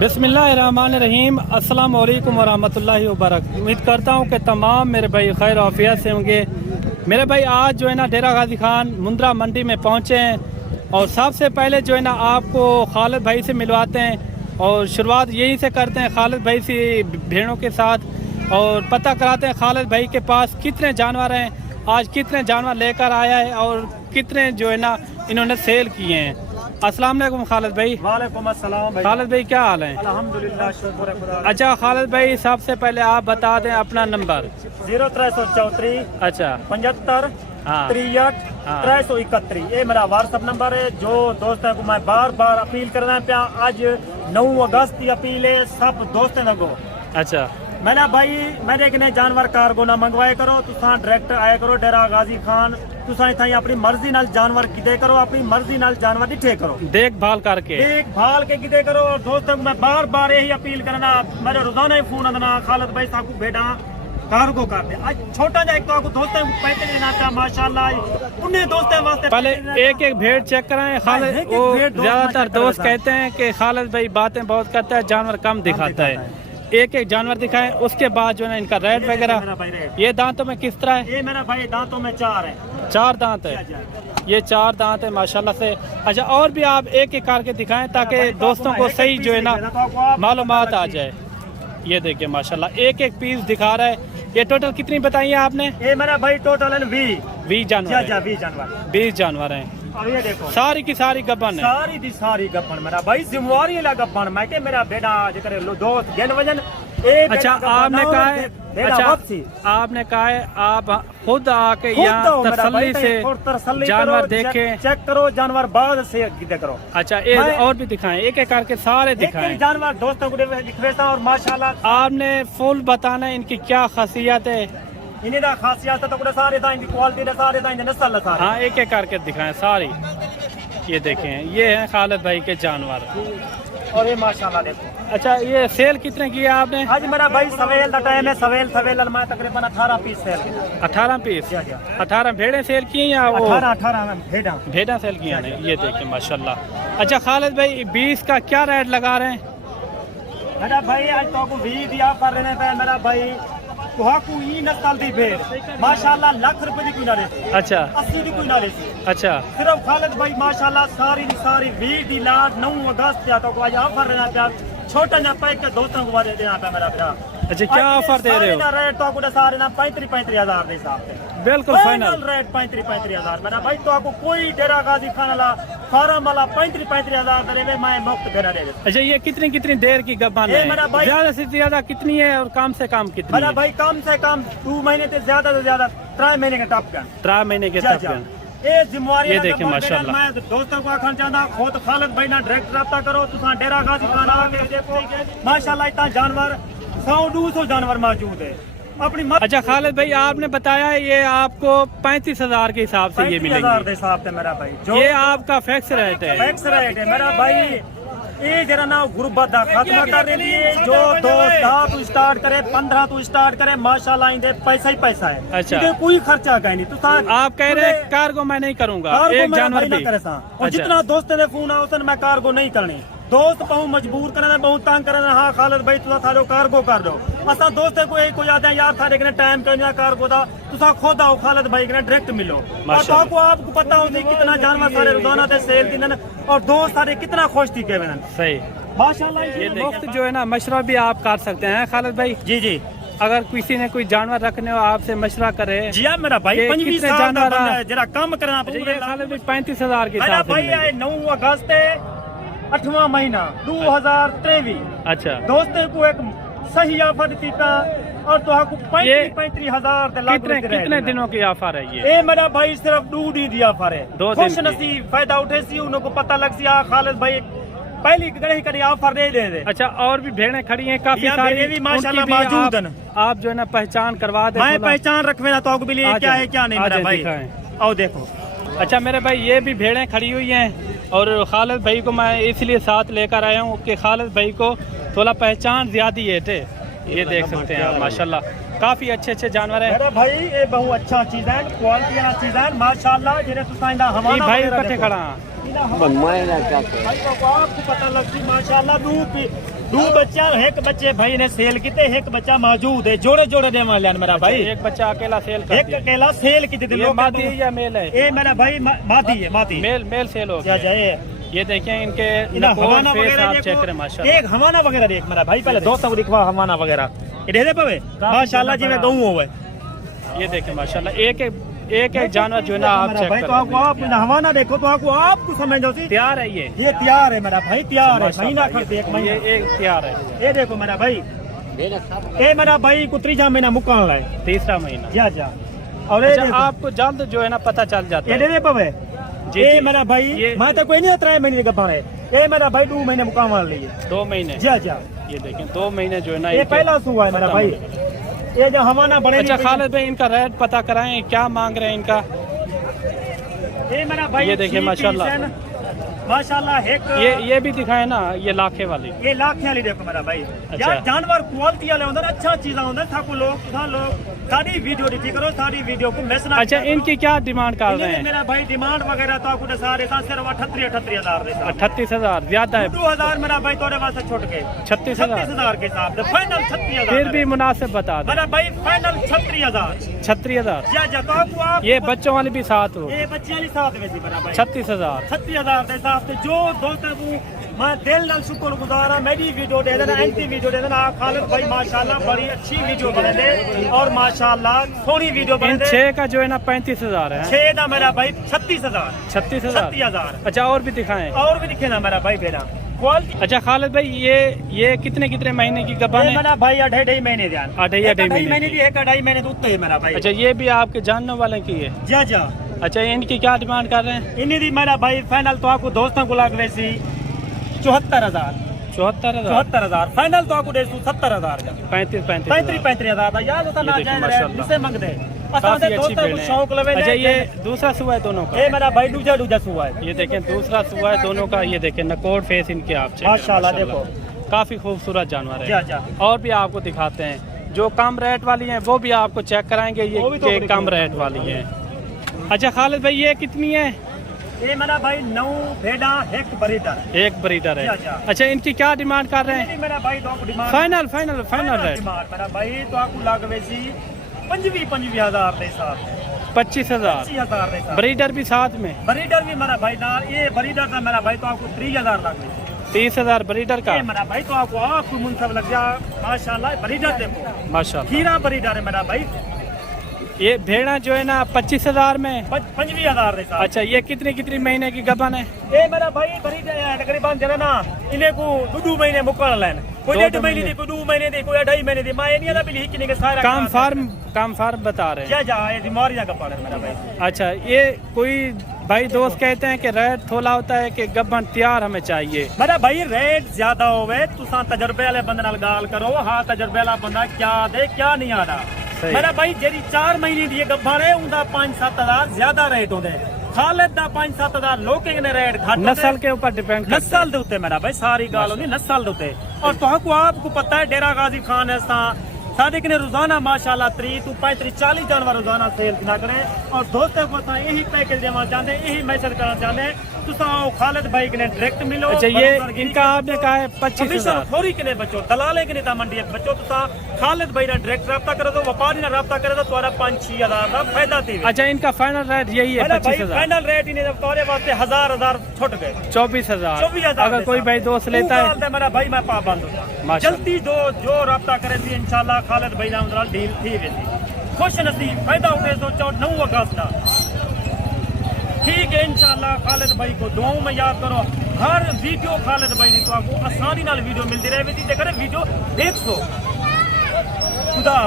बिस्मिल्लाहिर्रहमानिर्रहीम। अस्सलाम वालेकुम वरहमतुल्लाहि वबरकातुहू। उम्मीद करता हूँ कि तमाम मेरे भाई खैर आफियत से होंगे। मेरे भाई आज जो है ना डेरा गाजी खान मुंद्रा मंडी में पहुँचे हैं और सबसे पहले जो है ना आपको खालिद भाई से मिलवाते हैं और शुरुआत यहीं से करते हैं खालिद भाई से भेड़ों के साथ और पता कराते हैं खालिद भाई के पास कितने जानवर हैं, आज कितने जानवर लेकर आया है और कितने जो है ना इन्होंने सेल किए हैं। अस्सलाम वालेकुम खालिद भाई। वालेकुम अस्सलाम भाई। खालिद भाई क्या हाल है? अल्हम्दुलिल्लाह शुक्र है खुदा। अच्छा खालिद भाई सबसे पहले आप बता दें अपना नंबर। 0334 अच्छा 75 हाँ 63 331 ये मेरा व्हाट्सएप नंबर है। जो दोस्तों को मैं बार बार अपील करना पिया, आज 9 अगस्त की अपील है सब दोस्तों को। अच्छा मैंने भाई मेरे कने जानवर कार्गो ना मंगवाए करो, तुसा डायरेक्ट आया करो डेरा गाजी खान। तुसा इतना अपनी मर्जी नाल जानवर किदे करो, अपनी मर्जी नाल जानवर दिठे करो, देखभाल करके देखभाल के किदे करो। और दोस्तों को मैं बार बार यही अपील करना, मेरे रोजाना ही फोन आना खालिद भाई साहब को भेड़ा कार्गो कर दे। आज छोटा जा एक तो दोस्तों को पैसे देना था माशाल्लाह उन्हें दोस्तों वास्ते पहले एक एक भेड़ चेक कराएं। खालिद वो ज्यादातर दोस्त कहते हैं कि खालिद भाई बातें बहुत करता है, जानवर कम दिखाता है। एक एक जानवर दिखाएं, उसके बाद जो है इनका रेट वगैरह। ये दांतों में किस तरह है? ये मेरा भाई दांतों में 4 है, 4 दांत है। ये 4 दांत है माशाल्लाह से। अच्छा और भी आप एक एक करके दिखाएं ताकि दोस्तों को सही जो है ना मालूमात आ जाए। ये देखिए माशाल्लाह एक एक पीस दिखा रहा है। ये टोटल कितनी बताई है आपने? ये मेरा भाई टोटल है 20 जानवर। 20 जानवर हैं। और ये देखो सारी की सारी गब्बन है, सारी दी सारी गब्बन मेरा भाई जिम्मेवारी वाला गब्बन। मैं के मेरा बेटा जेकर दोस्त गेन वजन। अच्छा आपने कहा है, अच्छा आपने कहा है आप खुद आके यहाँ तसल्ली से जानवर देखें, चेक करो जानवर बाद से करो। अच्छा और भी दिखाएं, एक एक करके सारे दिखाएं जानवर दोस्तों को दिखवेता। और माशाल्लाह आपने फुल बताना है इनकी क्या खासियत है। इन्हें दा खासियत तो सारे दा इनकी क्वालिटी सारे दा इनकी नस्ल सारे। हाँ एक एक करके दिखाएं सारी। ये देखें ये है खालिद भाई के जानवर और ये माशाल्लाह देखो। अच्छा ये सेल कितने किए आपने? आज मेरा भाई सवेल का टाइम है, सवेल मैं तकरीबन 18 पीस सेल किया। 18 पीस? 18 भेड़े सेल किए या वो 18 भेड़ा सेल किया ने। ये देखिए माशाल्लाह। अच्छा खालिद भाई 20 का क्या रेट लगा रहे हैं? मेरा भाई आज तो 20 दिया कर रहे हैं मेरा भाई। नस्ल दी भेड़ माशाल्लाह लाख रुपए की कोई ना रही। अच्छा 80 की कोई ना रही। अच्छा सिर्फ खालिद भाई माशाल्लाह सारी 20 दी लाख 9 अगस्त या तो आज ऑफर रहना प्या छोटा ना पैक के दोस्तों को देना पे मेरा भरा। अच्छा क्या ऑफर दे रहे हो? रेट तो आपको सारे ना 35 हजार के हिसाब से बिल्कुल फाइनल रेट 35 हजार मेरा भाई। तो आपको कोई डेरा गाजी खान वाला फार्म वाला 35 हजार दे मैं मुफ्त भेड़ा दे। अच्छा ये कितनी देर की गब्बन है? ज्यादा से ज्यादा कितनी है और कम से कम कितनी? मेरा भाई कम से कम 2 महीने से ज्यादा 3 महीने के टॉप का 3 महीने के टॉप का। ये जिम्मेवारी ये देखिए माशाल्लाह। मैं दोस्तों को आखना चाहता खुद खालिद भाई ना डायरेक्ट रब्ता करो। तुसा डेरा गाजी खान आके देखो माशाल्लाह इतना जानवर 100-200 जानवर मौजूद है अपनी। अच्छा खालिद भाई आपने बताया ये आपको 35 हजार के हिसाब से ये मिलेंगे? 35 हजार के हिसाब से मेरा भाई। ये आपका फिक्स रेट है? फिक्स रेट है मेरा भाई। ये जरा ना गुर्बत दा खात्मा कर रही है। जो दोस्त 10 तो स्टार्ट करे 15 तो स्टार्ट करे माशाल्लाह इनके पैसा ही पैसा है। अच्छा कोई खर्चा कहीं नहीं। तो आप कह रहे हैं कार्गो मैं नहीं करूंगा एक जानवर भी? और जितना दोस्तों ने फोन आओ मैं कार्गो नहीं करनी। दोस्त बहुत मजबूर करे बहुत तंग करे। हाँ खालिद भाई तुसा थारो कार्गो कर दो। असा दोस्तों को कोई आते हैं यार थारे कने टाइम करना कार्गो दा तुसा खुद आओ खालिद भाई कने डायरेक्ट मिलो। और आपको पता हो कितना जानवर सारे रोजाना ते सेल दिन और दोस्त सारे कितना खुश थी के सही माशाल्लाह। ये मुफ्त जो है ना मशवरा भी आप कर सकते हैं खालिद भाई? जी अगर किसी ने कोई जानवर रखने हो आपसे मशवरा करे। जी हाँ मेरा भाई 25 जानवर जरा कम करना खालिद भाई 35 हजार के हिसाब से 9 अगस्त 8वां महीना 2023। अच्छा दोस्तों को एक सही ऑफर दी और तो आपको 35 हजार कितने दिनों की ऑफर है ये मेरा भाई? सिर्फ 2 दिन की ऑफर है। खुश नसीब फायदा उठे सी उनको पता लग सी खालिद भाई पहली कड़ी ऑफर दे। अच्छा और भी भेड़ें खड़ी हैं काफी सारी भी माशाल्लाह मौजूद हैं। आप जो है ना पहचान करवा दे। मैं पहचान रखवेना तो आपको लिए क्या है क्या नहीं मेरा भाई आओ देखो। अच्छा मेरे भाई ये भी भेड़ें खड़ी हुई हैं और खालिद भाई को मैं इसलिए साथ लेकर आया हूँ कि खालिद भाई को थोड़ा पहचान ज्यादा है। ये देख सकते हैं आप माशाल्लाह काफी अच्छे जानवर हैं। मेरा भाई ये बहुत अच्छा चीज है, क्वालिटी वाला चीज है माशाल्लाह। जेरे तुसाइंदा हमारा भाई इकट्ठे खड़ा भाई को आपको पता लगती माशाल्लाह दो बच्चा एक बच्चे भाई ने सेल किते एक बच्चा मौजूद है जोड़े जोड़े दे वाले मेरा भाई एक बच्चा अकेला सेल कर एक अकेला सेल किते दिया। मादी है या मेल है? ये मेरा भाई मादी है मादी मेल सेल हो गया। ये देखें इनके हवाना वगैरह चेक करें माशाल्लाह। एक हवाना वगैरह देख मेरा भाई पहले दोस्तों को दिखवा हवाना वगैरह ये दे पवे माशाल्लाह जी में गहूं होवे। ये देखें माशाल्लाह एक जानवर जो है ना आप चेक भाई तो आपको आप हवाना देखो तो आपको समझो सी तैयार है ये तैयार है मेरा भाई तैयार है महीना खर्च एक महीना ये तैयार है। ये देखो मेरा भाई ये मेरा भाई को तीसरा महीना मुकान है तीसरा महीना जा और ये आपको जल्द जो है ना पता चल जाता है। ये दे पवे ये मेरा भाई मैं तो कोई नहीं 3 महीने का बारे ये मेरा भाई 2 महीने मुकाम वाले लिए 2 महीने जा ये देखें 2 महीने जो है ना ये पहला सुबह है मेरा भाई ये जो हवाना बड़े। अच्छा खालिद भाई इनका रेट पता कराएं क्या मांग रहे हैं इनका? ये मेरा भाई ये देखें माशाल्लाह माशाल्लाह एक ये भी दिखाए ना ये लाखे वाली ये लाखे वाली देखो मेरा भाई यार जानवर क्वालिटी वाले होंगे अच्छा चीज़ होंगे थाको लोग सारी वीडियो देखी करो सारी वीडियो को मैसेज। अच्छा इनकी क्या डिमांड कर रहे हैं? मेरा भाई डिमांड वगैरह तो आपको सारे सिर्फ 38,000 ज्यादा है 2,000 मेरा भाई थोड़े वास्ते छोड़ के 36,000 के हिसाब से फाइनल 36,000 फिर भी मुनासिब बता दो मेरा भाई फाइनल 36,000 जा तो आप ये बच्चों वाली भी साथ हो ये बच्चे वाली साथ में थी मेरा भाई 36,000 के हिसाब से जो दोस्त है वो मैं दिल नाल शुक्र गुजार हाँ। मेरी वीडियो दे देना एंटी वीडियो दे देना खालिद भाई माशाल्लाह बड़ी अच्छी वीडियो बने दे और माशाल्लाह थोड़ी वीडियो बने दे। 6 का जो है ना 35,000 है 6 का मेरा भाई 36,000 अच्छा और भी दिखाएं और भी दिखे ना मेरा भाई बेरा क्वालिटी। अच्छा खालिद भाई ये कितने महीने की गबन है? मेरा भाई 2.5 महीने ध्यान 2.5 महीने की 1.5 महीने तो उत्ते है मेरा भाई। अच्छा ये भी आपके जानने वाले की है जा अच्छा इनकी क्या डिमांड कर रहे हैं? इन्हीं दी मेरा भाई फाइनल तो आपको दोस्तों को लग वैसी 74,000 फाइनल तो आपको दे 70,000 का 35,000 यार होता ना जाए जिसे मांग दे शौक लवे। अच्छा ये दूसरा सुबह है दोनों का? ये मेरा भाई दूजा सुबह है। ये देखें दूसरा सुबह है दोनों का। ये देखें नकोर फेस इनके आप माशाल्लाह देखो काफी खूबसूरत जानवर है। और भी आपको दिखाते हैं जो कम रेट वाली हैं वो भी आपको चेक कराएंगे ये कम रेट वाली है। अच्छा खालिद भाई ये कितनी है? ये मेरा भाई 9 भेड़ा एक ब्रीडर है। अच्छा इनकी क्या डिमांड कर रहे हैं? मेरा भाई तो डिमांड फाइनल रेट मेरा भाई तो आपको लागवे सी 25,000 के साथ 25,000 ब्रीडर भी साथ में ब्रीडर भी मेरा भाई ना ये ब्रीडर का मेरा भाई तो आपको 30,000 लागवे 30,000 ब्रीडर का मेरा भाई तो आपको मुनसब लग गया माशाल्लाह। ब्रीडर देखो माशाल्लाह खीरा ब्रीडर है मेरा भाई। ये भेड़ा जो है ना 25,000 में 25,000 के साथ। अच्छा ये कितनी महीने की गबन है? ये मेरा भाई ब्रीडर है तकरीबन जरा ना इन्हें को 2 महीने मुकल लेन कोई 1.5 महीने दी कोई 2 महीने दी कोई 2.5 महीने दी मैं नहीं आता बिल्ली कि नहीं सारा काम फार्म बता रहे हैं। जा ये बीमारी का पाड़ मेरा भाई। अच्छा ये कोई भाई दोस्त कहते हैं कि रेट थोड़ा होता है कि गबन तैयार हमें चाहिए। मेरा भाई रेट ज्यादा होवे तुसा तजर्बे वाले बंदे नाल गाल करो। हाँ तजर्बे वाला बंदा क्या दे क्या नहीं आ रहा मेरा भाई जेरी 4 महीने दी गब्बर है उनका 5-7,000 ज्यादा रेट होंगे। खालिद दा 5-7,000 लोग ने रेट घट नस्ल के ऊपर डिपेंड नस्ल दे उत्ते मेरा भाई सारी गाल होंगी नस्ल दे उत्ते। और तो आपको पता है डेरा गाजी खान है सादे ने रोजाना माशाल्लाह 30 to 35-40 जानवर रोजाना सेल ना करें। और दोस्तों को यही पैकेज देना चाहते हैं यही मैसेज करना चाहते हैं तुसाओ खालिद भाई के डायरेक्ट मिलो। अच्छा ये इनका आपने कहा है 25,000 थोड़ी के बच्चों दलाले के नेता मंडी बच्चों तुसा खालिद भाई ना डायरेक्ट रब्ता करे तो व्यापारी ना रब्ता करे तो तुम्हारा 5-6,000 का फायदा थी। अच्छा इनका फाइनल रेट यही है 25,000 फाइनल रेट इन्हें तुम्हारे वास्ते 1,000 छुट गए 24,000 अगर कोई भाई दोस्त लेता है मेरा भाई मैं पाबंद हूँ जल्दी जो रब्ता करे थी इंशाल्लाह खालिद भाई ना डील थी वैसी खुश नसीब फायदा उठे सोचो 9 अगस्त का ठीक है इंशाल्लाह। खालिद भाई को दुआओं में याद करो हर वीडियो खालिद भाई की तो आपको आसानी नाल वीडियो मिलती रहे वीडियो देख सो खुदा।